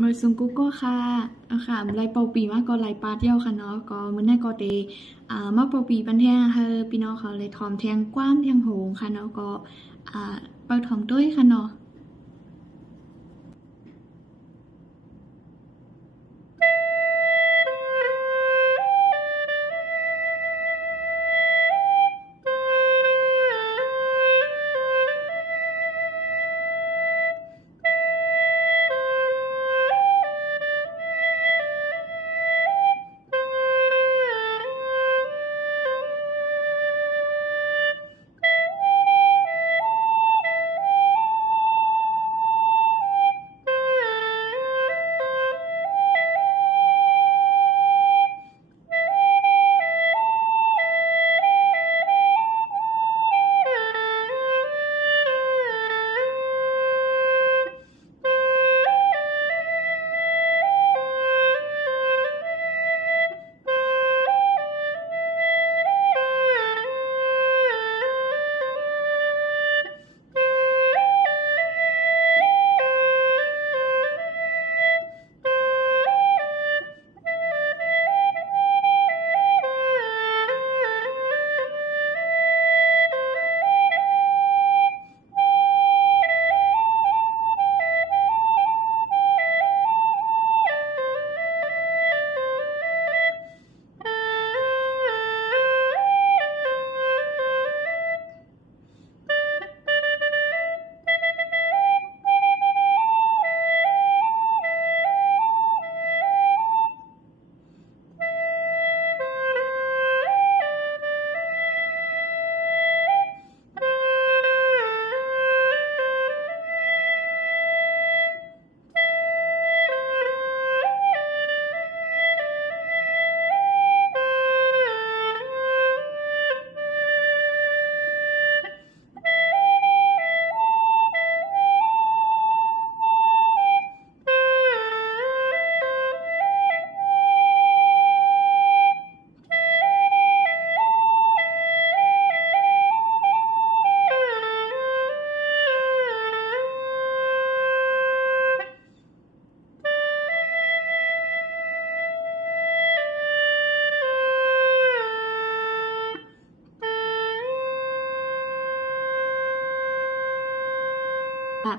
มือซุงกุ๊กก็ค่ะค่ะไลเป่าปีมากก็ไลปาเที่ยวค่ะเนาะก็มื้อหน้าก็เตมาเป่าปีปันแท่งเฮอพี่น้องเขาเลยทอมแทงกว้ามแทงโหงค่ะเนาะก็เปิดทอมด้วยค่ะเนาะ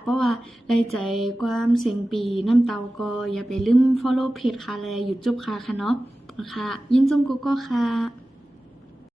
เพราะว่าได้ใจความเสียงปีน้ำเตาก็อย่าไปลืม follow เพจค่ะและ YouTube ค่ะเนาะค่ะยินจมกุ๊กก็ค่ะ